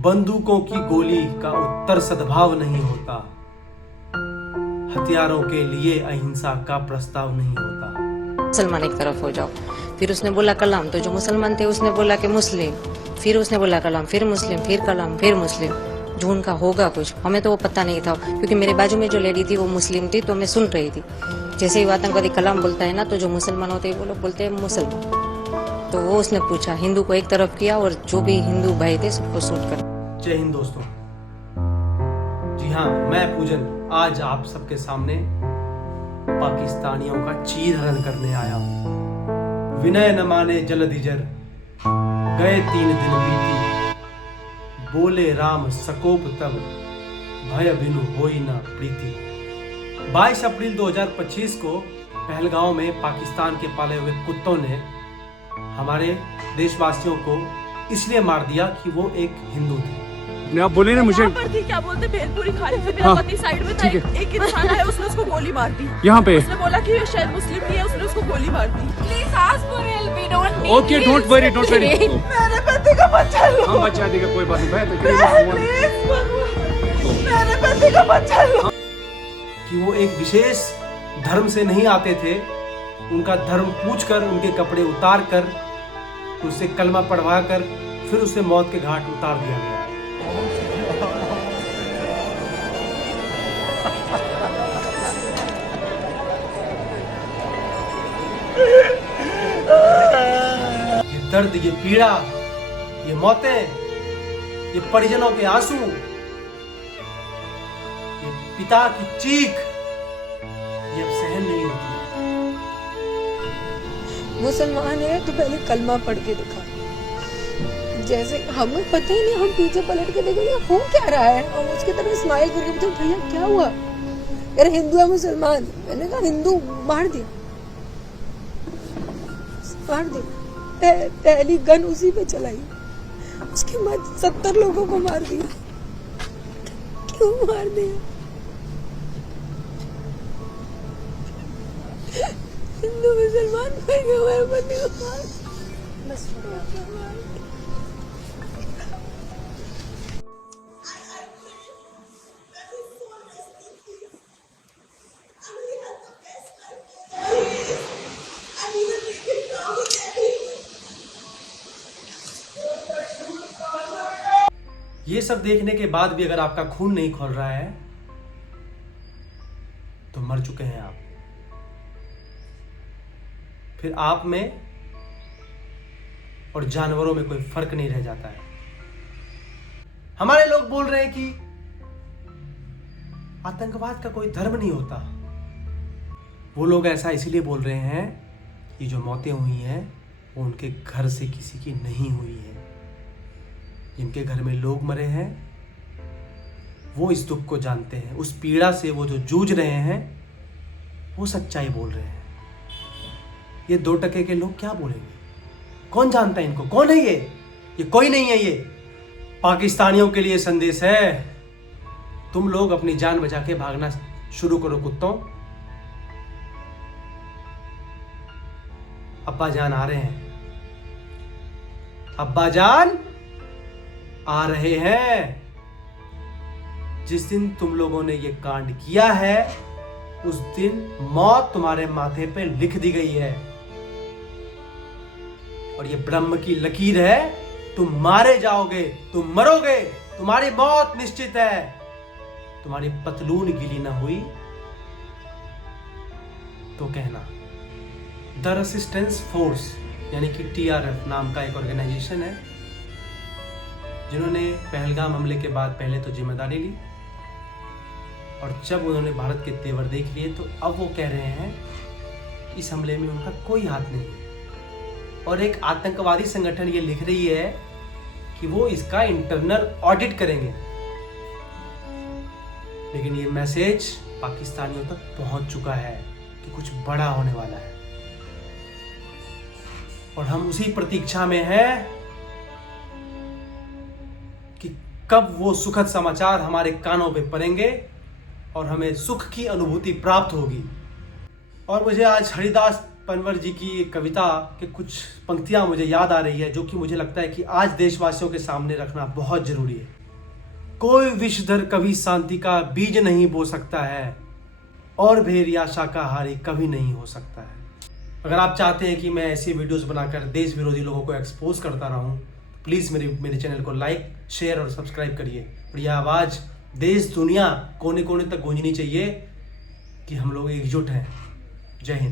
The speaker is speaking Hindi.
बंदूकों की गोली का उत्तर सद्भाव नहीं होता, हथियारों के लिए अहिंसा का प्रस्ताव नहीं होता। मुसलमान एक तरफ हो जाओ, फिर उसने बोला कलाम, तो जो मुसलमान थे उसने बोला कि मुस्लिम, फिर उसने बोला कलाम, फिर मुस्लिम, फिर कलाम, फिर मुस्लिम। जो उनका होगा कुछ हमें तो वो पता नहीं था, क्योंकि मेरे बाजू में जो लेडी थी वो मुस्लिम थी, तो मैं सुन रही थी। जैसे ही वो आतंकवादी कलाम बोलता है ना, तो जो मुसलमान होते हैं वो लोग बोलते हैं मुसलमान। तो वो उसने पूछा, हिंदू को एक तरफ किया और जो भी हिंदू भाई थे सबको शूट कर। जय हिंद दोस्तों। जी हाँ, मैं पूजन आज आप सबके सामने पाकिस्तानियों का चीरहरण करने आया हूँ। विनय न माने जलधिजर, गए 3 दिन बीती, बोले राम सकोप तब, भय बिनु होई न प्रीति। 22 अप्रैल 2025 को पहलगांव में पाकिस्तान के पाले हुए कुत्तों ने हमारे देशवासियों को इसलिए मार दिया कि वो एक हिंदू थे। आप बोले ना मुझे क्या बोलते भेलपुरी खाने से मेरा पति साइड में था, एक इंसान आया, उसने उसको गोली मार दी। यहाँ पे उसने बोला कि ये शायद मुस्लिम नहीं है, उसने उसको गोली मार दी। Please ask for help, we don't need. Okay, don't worry, don't worry. मेरे पति का बच्चा लो। हम बचा देगा, कोई बात नहीं। मेरे पति का बच्चा लो। कि वो एक विशेष धर्म से नहीं आते थे, उनका धर्म पूछकर, उनके कपड़े उतार कर, उससे कलमा पढ़वा कर फिर उसे मौत के घाट उतार दिया गया। ये दर्द, ये पीड़ा, ये मौतें, ये परिजनों के आंसू, ये पिता की चीख, ये अब सहन नहीं होती। मुसलमान है तो पहले कलमा पढ़ के दिखा। जैसे हमें पता ही नहीं, हम पीछे पलट के देखेंगे हो क्या रहा है, हम उसकी तरफ स्माइल करके पूछे भैया क्या हुआ, यार हिंदू है मुसलमान। मैंने कहा हिंदू, मार दिया, मार दिया। पहली गन उसी पे चलाई, उसके बाद 70 लोगों को मार दिया। क्यों मार दिया? हिंदू मुसलमान भाई हमारे पति को मार, बस ये सब देखने के बाद भी अगर आपका खून नहीं खौल रहा है तो मर चुके हैं आप। फिर आप में और जानवरों में कोई फर्क नहीं रह जाता है। हमारे लोग बोल रहे हैं कि आतंकवाद का कोई धर्म नहीं होता। वो लोग ऐसा इसलिए बोल रहे हैं कि जो मौतें हुई हैं वो उनके घर से किसी की नहीं हुई है। जिनके घर में लोग मरे हैं वो इस दुख को जानते हैं, उस पीड़ा से वो जो जूझ रहे हैं वो सच्चाई बोल रहे हैं। ये 2% के लोग क्या बोलेंगे? कौन जानता है इनको? कौन है ये कोई नहीं है। ये पाकिस्तानियों के लिए संदेश है, तुम लोग अपनी जान बचा के भागना शुरू करो कुत्तों। अब्बा जान आ रहे हैं, अब्बा जान आ रहे हैं। जिस दिन तुम लोगों ने ये कांड किया है उस दिन मौत तुम्हारे माथे पे लिख दी गई है और ये ब्रह्म की लकीर है। तुम मारे जाओगे, तुम मरोगे, तुम्हारी मौत निश्चित है। तुम्हारी पतलून गीली ना हुई तो कहना। द रेसिस्टेंस फोर्स यानी कि TRF नाम का एक ऑर्गेनाइजेशन है जिन्होंने पहलगाम हमले के बाद पहले तो जिम्मेदारी ली और जब उन्होंने भारत के तेवर देख लिए तो अब वो कह रहे हैं कि इस हमले में उनका कोई हाथ नहीं है। और एक आतंकवादी संगठन ये लिख रही है कि वो इसका इंटरनल ऑडिट करेंगे। लेकिन ये मैसेज पाकिस्तानियों तक पहुंच चुका है कि कुछ बड़ा होने वाला है और हम उसी प्रतीक्षा में हैं कि कब वो सुखद समाचार हमारे कानों पे पड़ेंगे और हमें सुख की अनुभूति प्राप्त होगी। और मुझे आज हरिदास पनवर जी की एक कविता के कुछ पंक्तियां मुझे याद आ रही है, जो कि मुझे लगता है कि आज देशवासियों के सामने रखना बहुत जरूरी है। कोई विषधर कभी शांति का बीज नहीं बो सकता है, और भेड़िया शाकाहारी कभी नहीं हो सकता है। अगर आप चाहते हैं कि मैं ऐसी वीडियोस बनाकर देश विरोधी लोगों को एक्सपोज करता रहूं, प्लीज़ मेरे चैनल को लाइक, शेयर और सब्सक्राइब करिए। और यह आवाज़ देश दुनिया कोने कोने तक गूंजनी चाहिए कि हम लोग एकजुट हैं। जय हिंद।